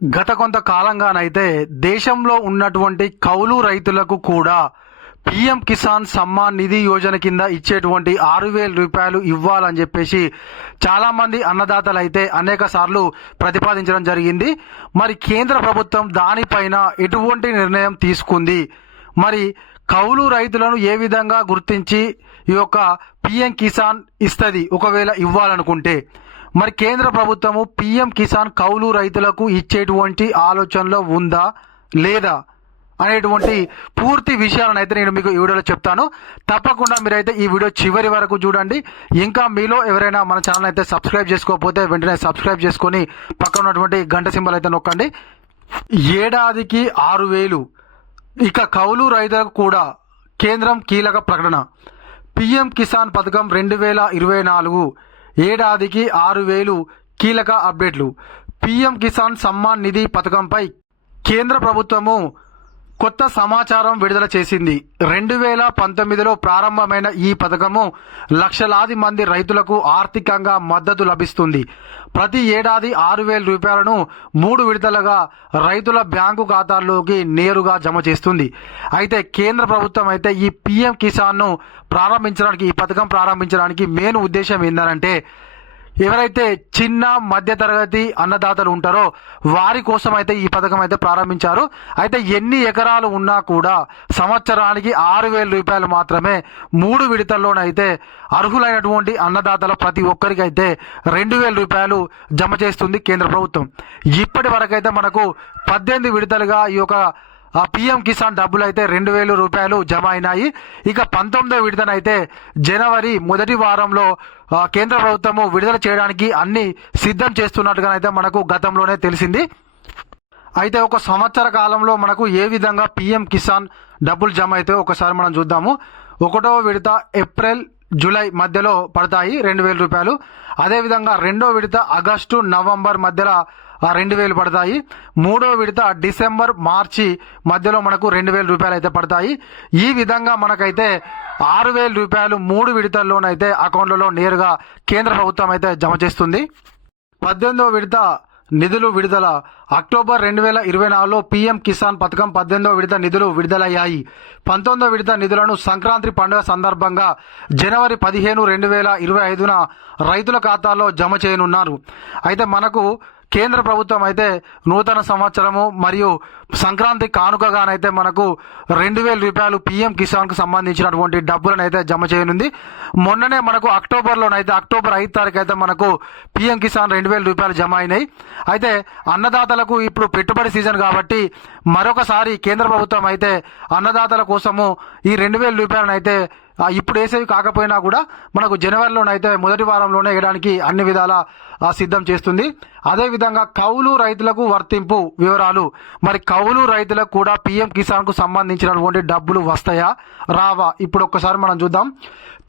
గత కొంతకాలంగానైతే దేశంలో ఉన్నటువంటి కౌలు రైతులకు కూడా పిఎం కిసాన్ సమ్మాన్ నిధి యోజన కింద ఇచ్చేటువంటి ఆరు వేల రూపాయలు ఇవ్వాలని చెప్పేసి చాలామంది అన్నదాతలు అయితే అనేక సార్లు ప్రతిపాదించడం జరిగింది. మరి కేంద్ర ప్రభుత్వం దానిపైన ఎటువంటి నిర్ణయం తీసుకుంది? మరి కౌలు రైతులను ఏ విధంగా గుర్తించి ఈ యొక్క పిఎం కిసాన్ ఇస్తుంది? ఒకవేళ ఇవ్వాలనుకుంటే మరి కేంద్ర ప్రభుత్వము పిఎం కిసాన్ కౌలు రైతులకు ఇచ్చేటువంటి ఆలోచనలో ఉందా లేదా అనేటువంటి పూర్తి విషయాలను అయితే నేను మీకు ఈ వీడియోలో చెప్తాను. తప్పకుండా మీరైతే ఈ వీడియో చివరి వరకు చూడండి. ఇంకా మీలో ఎవరైనా మన ఛానల్ అయితే సబ్స్క్రైబ్ చేసుకోకపోతే వెంటనే సబ్స్క్రైబ్ చేసుకొని పక్కన ఉన్నటువంటి గంట సింబల్ అయితే నొక్కండి. ఏడాదికి ఆరు వేలు. ఇక కౌలు రైతులకు కూడా కేంద్రం కీలక ప్రకటన. పిఎం కిసాన్ పథకం రెండు వేల ఇరవై నాలుగు. ఏడాదికి ఆరు వేలు కీలక అప్డేట్లు. పీఎం కిసాన్ సమ్మాన్ నిధి పథకంపై కేంద్ర ప్రభుత్వము కొత్త సమాచారం విడుదల చేసింది. రెండు వేల పంతొమ్మిదిలో ప్రారంభమైన ఈ పథకము లక్షలాది మంది రైతులకు ఆర్థికంగా మద్దతు లభిస్తుంది. ప్రతి ఏడాది ఆరు వేల రూపాయలను మూడు విడతలుగా రైతుల బ్యాంకు ఖాతాల్లోకి నేరుగా జమ చేస్తుంది. అయితే కేంద్ర ప్రభుత్వం అయితే ఈ పిఎం కిసాన్ను ప్రారంభించడానికి ఈ పథకం ప్రారంభించడానికి మెయిన్ ఉద్దేశం ఏంటంటే ఎవరైతే చిన్న మధ్య తరగతి అన్నదాతలు ఉంటారో వారి కోసం అయితే ఈ పథకం అయితే ప్రారంభించారు. అయితే ఎన్ని ఎకరాలు ఉన్నా కూడా సంవత్సరానికి ఆరు వేల రూపాయలు మాత్రమే మూడు విడతల్లోనైతే అర్హులైనటువంటి అన్నదాతల ప్రతి ఒక్కరికి అయితే రెండు వేల రూపాయలు జమ చేస్తుంది కేంద్ర ప్రభుత్వం. ఇప్పటి వరకైతే మనకు పద్దెనిమిది విడతలుగా ఈ యొక్క ఆ పిఎం కిసాన్ డబ్బులు అయితే రెండు వేల రూపాయలు జమ అయినాయి. ఇక పంతొమ్మిదో విడతనైతే జనవరి మొదటి వారంలో కేంద్ర ప్రభుత్వము విడుదల చేయడానికి అన్ని సిద్ధం చేస్తున్నట్టుగానైతే మనకు గతంలోనే తెలిసింది. అయితే ఒక సంవత్సర కాలంలో మనకు ఏ విధంగా పిఎం కిసాన్ డబ్బులు జమ అయితే ఒకసారి మనం చూద్దాము. ఒకటో విడత ఏప్రిల్ జూలై మధ్యలో పడతాయి రెండు వేల రూపాయలు. అదేవిధంగా రెండో విడత ఆగస్టు నవంబర్ మధ్యలో రెండు వేలు పడతాయి. మూడో విడత డిసెంబర్ మార్చి మధ్యలో మనకు రెండు వేల రూపాయలు అయితే పడతాయి. ఈ విధంగా మనకైతే ఆరు వేల రూపాయలు మూడు విడతల్లోనైతే అకౌంట్లలో నేరుగా కేంద్ర ప్రభుత్వం అయితే జమ చేస్తుంది. పద్దెనిమిదో విడత నిధులు విడుదల. అక్టోబర్ రెండు వేల ఇరవై నాలుగులో పీఎం కిసాన్ పథకం పద్దెనిమిదో విడత నిధులు విడుదలయ్యాయి. పంతొమ్మిదవ విడత నిధులను సంక్రాంతి పండుగ సందర్భంగా జనవరి పదిహేను రెండు వేల ఇరవై ఐదున రైతుల ఖాతాల్లో జమ చేయనున్నారు. అయితే మనకు కేంద్ర ప్రభుత్వం అయితే నూతన సంవత్సరము మరియు సంక్రాంతి కానుకగానైతే మనకు రెండు వేల రూపాయలు పీఎం కిసాన్కు సంబంధించినటువంటి డబ్బులను అయితే జమ చేయనుంది. మొన్ననే మనకు అక్టోబర్లోనైతే అక్టోబర్ ఐదు తారీఖు అయితే మనకు పీఎం కిసాన్ రెండు వేల రూపాయలు జమ అయినాయి. అయితే అన్నదాతలకు ఇప్పుడు పెట్టుబడి సీజన్ కాబట్టి మరొకసారి కేంద్ర ప్రభుత్వం అయితే అన్నదాతల కోసము ఈ రెండు వేల రూపాయలను అయితే ఇప్పుడు వేసేవి కాకపోయినా కూడా మనకు జనవరిలోనైతే మొదటి వారంలోనే వేయడానికి అన్ని విధాల సిద్ధం చేస్తుంది. అదేవిధంగా కౌలు రైతులకు వర్తింపు వివరాలు మరి కౌలు రైతులకు కూడా పీఎం కిసాన్కు సంబంధించినటువంటి డబ్బులు వస్తాయా? రావా. ఇప్పుడు ఒక్కసారి మనం చూద్దాం.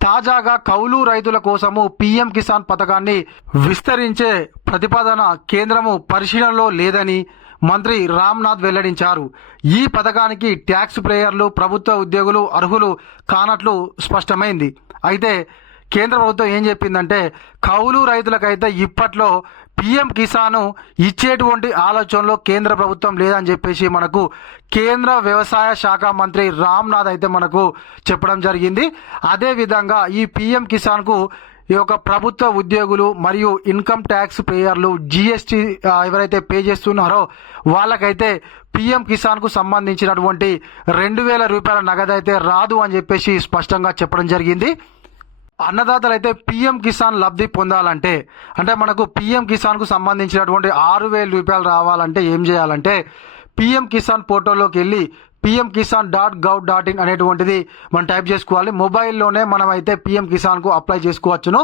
తాజాగా కౌలు రైతుల కోసము పీఎం కిసాన్ పథకాన్ని విస్తరించే ప్రతిపాదన కేంద్రము పరిశీలనలో లేదని మంత్రి రామ్నాథ్ వెల్లడించారు. ఈ పథకానికి ట్యాక్స్ ప్రేయర్లు ప్రభుత్వ ఉద్యోగులు అర్హులు కానట్లు స్పష్టమైంది. అయితే కేంద్ర ప్రభుత్వం ఏం చెప్పిందంటే కౌలు రైతులకైతే ఇప్పట్లో పిఎం కిసాను ఇచ్చేటువంటి ఆలోచనలో కేంద్ర ప్రభుత్వం లేదని చెప్పేసి మనకు కేంద్ర వ్యవసాయ శాఖ మంత్రి రామ్నాథ్ అయితే మనకు చెప్పడం జరిగింది. అదేవిధంగా ఈ పిఎం కిసాన్కు ఈ యొక్క ప్రభుత్వ ఉద్యోగులు మరియు ఇన్కమ్ ట్యాక్స్ పేయర్లు జిఎస్టీ ఎవరైతే పే చేస్తున్నారో వాళ్ళకైతే పిఎం కిసాన్కు సంబంధించినటువంటి రెండు వేల రూపాయల నగదు అయితే రాదు అని చెప్పేసి స్పష్టంగా చెప్పడం జరిగింది. అన్నదాతలు అయితే పిఎం కిసాన్ లబ్ధి పొందాలంటే అంటే మనకు పిఎం కిసాన్కు సంబంధించినటువంటి ఆరు వేల రూపాయలు రావాలంటే ఏం చేయాలంటే పిఎం కిసాన్ పోర్టల్లోకి వెళ్ళి PM Kisan dot gov dot in అనేటువంటిది మనం టైప్ చేసుకోవాలి. మొబైల్లోనే మనం అయితే పిఎం కిసాన్కు అప్లై చేసుకోవచ్చును.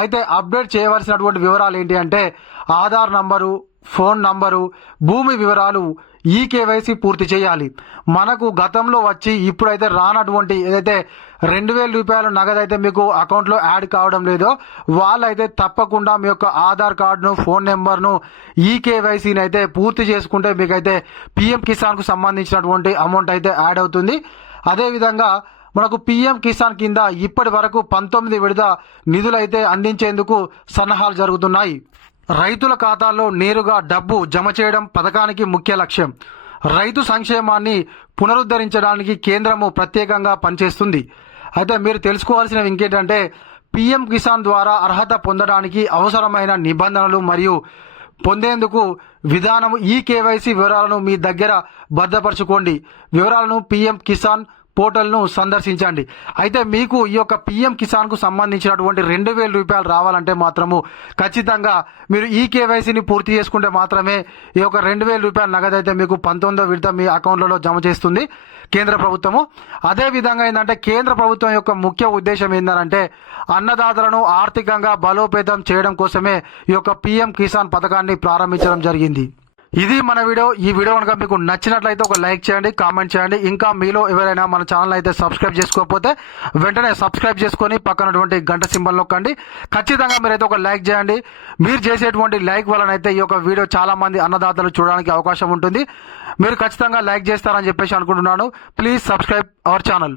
అయితే అప్డేట్ చేయవలసినటువంటి వివరాలు ఏంటి అంటే ఆధార్ నంబరు ఫోన్ నంబరు భూమి వివరాలు ఈ కేవైసీ పూర్తి చేయాలి. మనకు గతంలో వచ్చి ఇప్పుడైతే రానటువంటి ఏదైతే రెండు వేల రూపాయల నగదు అయితే మీకు అకౌంట్లో యాడ్ కావడం లేదో వాళ్ళైతే తప్పకుండా మీ యొక్క ఆధార్ కార్డును ఫోన్ నెంబర్ను ఈ కేవైసీని అయితే పూర్తి చేసుకుంటే మీకైతే పిఎం కిసాన్కు సంబంధించినటువంటి అమౌంట్ అయితే యాడ్ అవుతుంది. అదేవిధంగా మనకు పిఎం కిసాన్ కింద ఇప్పటి వరకు పంతొమ్మిది విడత నిధులైతే అందించేందుకు సన్నాహాలు జరుగుతున్నాయి. రైతుల ఖాతాల్లో నేరుగా డబ్బు జమ చేయడం పథకానికి ముఖ్య లక్ష్యం. రైతు సంక్షేమాన్ని పునరుద్ధరించడానికి కేంద్రము ప్రత్యేకంగా పనిచేస్తుంది. అయితే మీరు తెలుసుకోవాల్సినవి ఇంకేంటంటే పిఎం కిసాన్ ద్వారా అర్హత పొందడానికి అవసరమైన నిబంధనలు మరియు పొందేందుకు విధానం ఈ కేవైసీ వివరాలను మీ దగ్గర భద్రపరచుకోండి వివరాలను పిఎం కిసాన్ పోర్టల్ను సందర్శించండి. అయితే మీకు ఈ యొక్క పిఎం కిసాన్కు సంబంధించినటువంటి రెండు వేల రూపాయలు రావాలంటే మాత్రము ఖచ్చితంగా మీరు ఈ కేవైసీని పూర్తి చేసుకుంటే మాత్రమే ఈ యొక్క రెండు వేల రూపాయల నగదు అయితే మీకు పంతొమ్మిదో విడత మీ అకౌంట్లలో జమ చేస్తుంది కేంద్ర ప్రభుత్వము. అదే విధంగా ఏంటంటే కేంద్ర ప్రభుత్వం యొక్క ముఖ్య ఉద్దేశం ఏంటంటే అన్నదాతలను ఆర్థికంగా బలోపేతం చేయడం కోసమే ఈ యొక్క పిఎం కిసాన్ పథకాన్ని ప్రారంభించడం జరిగింది. ఇది మన వీడియో. ఈ వీడియో కనుక మీకు నచ్చినట్లయితే ఒక లైక్ చేయండి కామెంట్ చేయండి. ఇంకా మీలో ఎవరైనా మన ఛానల్ అయితే సబ్స్క్రైబ్ చేసుకోకపోతే వెంటనే సబ్స్క్రైబ్ చేసుకొని పక్కనటువంటి గంట సింబల్ నొక్కండి. ఖచ్చితంగా మీరైతే ఒక లైక్ చేయండి. మీరు చేసేటువంటి లైక్ వలనైతే ఈ యొక్క వీడియో చాలా మంది అన్నదాతలు చూడడానికి అవకాశం ఉంటుంది. మీరు ఖచ్చితంగా లైక్ చేస్తారని చెప్పేసి అనుకుంటున్నాను. Please subscribe our channel.